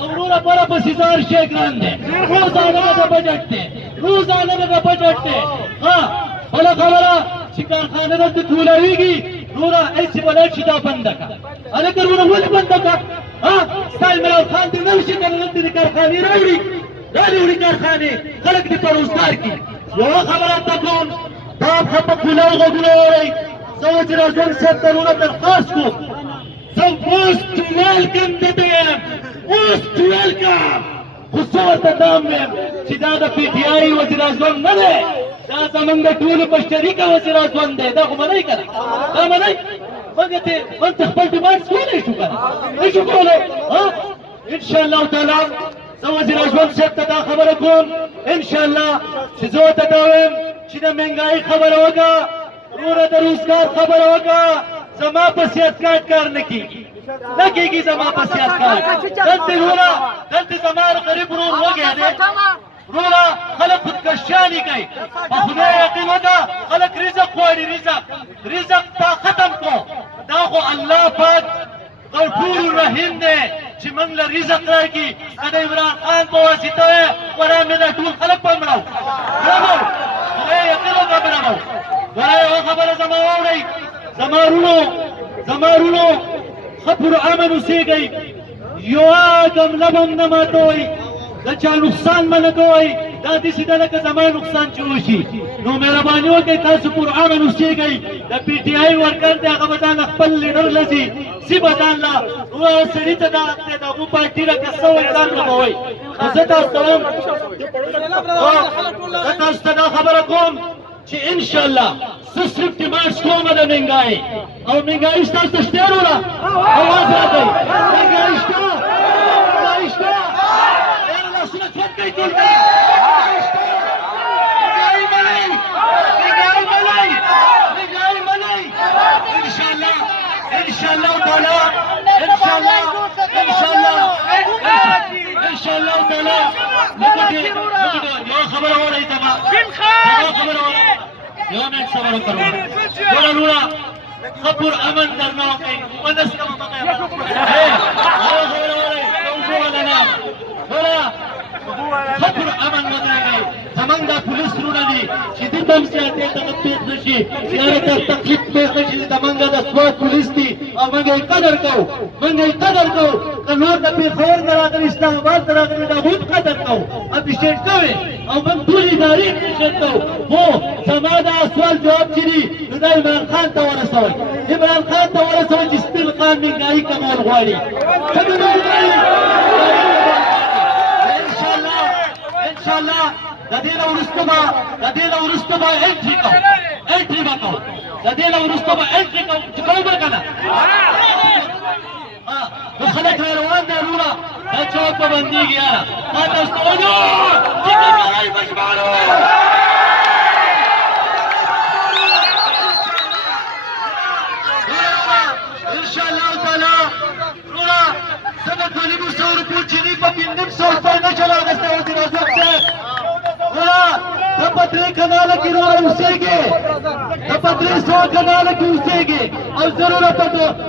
ورونا برا بس يزار شيء grande روزانه د بجټ ته روزانه د بجټ ته ها بل خبره چې کارخانه د ټولويږي نورا ایسي بلای شي دا بنده کا اله کرونه ولې بنده کا ها ستای ملو خان دې نو شي کنه د کارخانه راوړي کارخانه خلک دې په روزګار کې یو خبره تکون دا خپل کولای غوړي زوج راځون سترونه درخواست کو So most welcome to them. Most welcome. خصوصا تدامم چې دا د پی ټی آی وزیر اعظم نه دی دا زمونږ د ټولو په شریکه وزیر اعظم دی دا خو منئ که نه دا منئ موږ ته خپل ډیمانډس کولی شو که نه نه شو کولی انشاءالله تعالی زه وزیر اعظم صاحب ته دا خبره کوم انشاءالله چې زه ورته دا وایم چې د مهنګایي خبره وکړه وروره د روزګار خبره وکړه زما په سیاست کار نه کېږي نه کېږي زما په سیاست کار دلته وروره دلته زما غریب ورور وږی دی وروره خلک خودکشیانې کوي په خدای یقین وکړه خلک رزق غواړي رزق تا ختم کړو دا خو الله پاک غفور رحیم دی چې موږ له رزق راکړي که د عمران خان په واسطه وی ورا مې دا ټول خلک به مړه وو خدای یقین وکړه به مړه وره یوه خبره زما واورئ زما رونو ښه پر امن اوسېږئ یو ادم لبم نه ماتوئ د چا نقصان به نه کوئ دا داسې ده لکه زما نقصان چې وشي نو مهرباني وکړئ تاسو پر امن اوسېږئ د پی ټي آی ورکر دی هغه به ځان خپل لیډر لځي سی به ځان له سړي ته دا حق دی د هغو پارټي نه که څه وایي ځان ربوئ نو زه تاسو ته وایم زه تاسو ته دا خبره کوم چې انشاءالله زه صرف ډیمانډس کومه د مهنګایي او مهنګایي ستاسو ته شته وروره اواز راکئ مهنګایي شته مهنګایي شته یاره لاسونه چوټ کئ ټول مهنګایي منئ انشاءالله تعالی انشاءالله تعالی یو خبره واورئ زما خبره واورئ یو منټ صبر وکړئ ګوره وروره ښه پر امن درنه وکړئ ونس کومه مه کوئ خبره واورئ اوبو والا نه ګوره ښه پر امن ودرېږئ زمونږ دا پولیس وروڼه دي چې دې ته هم زیاتې دغه پېښ نه شي یاره ته تکلیف پېښ نه شي زمونږ د سوات پولیس دي او موږ یې قدر کوو که نور د پېښور نه راغلي اسلام آباد ته راغلي د هغوی قدر کوو اپریشیټ کوئ او موږ ټول ادارې اپریشیټ کوو خو زما دا سوال جواب چې دي نو دا عمران خان ته ورسوئ عمران خان ته ورسوئ چې سپین خان مهنګایي کمول غواړي انشاءالله د دې نه وروسته به انټري کوو د دې نه وروسته به انټري کوو چې کوو به که نه نو خلک را روان دی وروره دا چوک به بندېږي یاره ما تاسو ته وایو چې کمرای بشمارو انشاءالله تعالی وروره زه به 200 روپو چیني په 500 روپۍ نه شم اخیستی وزیر اعظم صاحب وروره ته په 3 کاناله کې وروره اوسېږې ته په 300 کاناله کې اوسېږې او زه وروره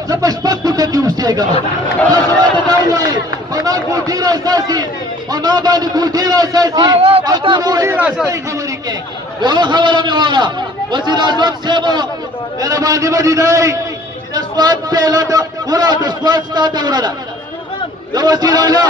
زه په 6 کوټه کې اوسېږم تاسو راته دا ووایئ په ما کوټې رااساسي په ما باندې کوټې رااساسي او ته وروره رښتۍ خبرې کوې یوه خبره مې واوره وزیر اعظم صاحبو مهرباني به دې دی چې د سوات پهله وروره د سوات ستا دوره ده د وزیر اعلی